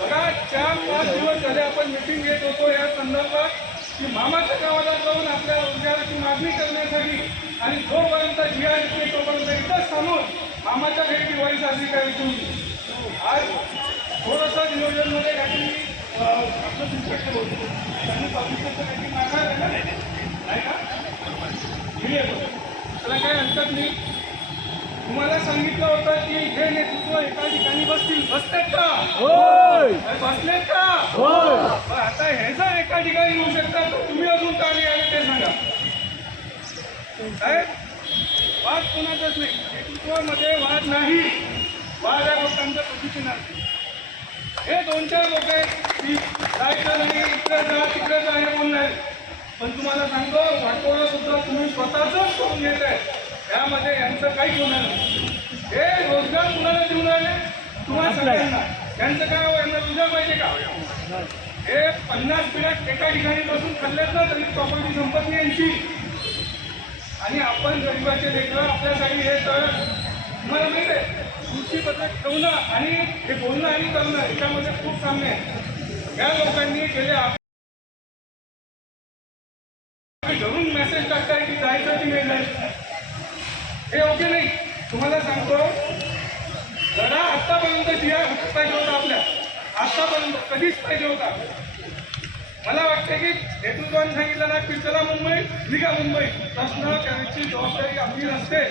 बघा चार पाच दिवस झाले आपण मिटिंग घेत होतो या संदर्भात की मामाच्या गावाला जाऊन आपल्या रोजगाराची मागणी करण्यासाठी आणि जोपर्यंत जी आर येते तोपर्यंत इथंच थांबून मामाच्या घरी दिवाळी साजरी करायची होती आज थोडंसं नियोजनमध्ये काहीतरी अं, आपलं इन्स्पेक्टर होतो त्यांनी पब्लिकचं काहीतरी मागणार आहे ना नाही का त्याला काही हरकत नाही तुम्हाला सांगितलं होतं की हे नेतृत्व एका ठिकाणी बसतील. बसलेत का? अरे बसलेत का? बरं, आता हे जर एका ठिकाणी येऊ शकतात तर तुम्ही अजून का नाही आले ते सांगा. काय वाद कोणाचाच नाही. नेतृत्वामध्ये वाद नाही. वाद आहे लोकांच्या प्रशिक्षणात हे दोन चार लोक आहेत. की जायचं नाही इकडे जा तिकडे जा हे बोलणार पण तुम्हाला सांगतो वाटोळा सुद्धा तुम्ही स्वतःच करून घेत आहे त्यामध्ये यांचं काहीच होणार नाही. हे रोजगार कुणाला देऊन राहिले? तुम्हाला सगळ्यांना यांचं काय यांना तुझ्या पाहिजे का? हे पन्नास पिढ्यात एका ठिकाणी बसून खाल्लेत ना तरी प्रॉपर्टी संपत नाही यांची. आणि आपण गरिबाचे लेकरं आपल्यासाठी हे तर तुम्हाला माहीत आहे कृषी पद्धत ठेवणं आणि हे बोलणं आणि करणं याच्यामध्ये खूप साम्य आहे. या लोकांनी गेले आप- घरून मेसेज टाकताय की जायचं की नाही जायचं हे ओके नाही. तुम्हाला सांगतो जरा आतापर्यंत जी पाहिजे होता आपल्या. आतापर्यंत कधीच पाहिजे होता. मला वाटतं की नेतृत्वाने सांगितलं ना की चला मुंबई निघा मुंबई. प्रश्न करायची जबाबदारी आपली असते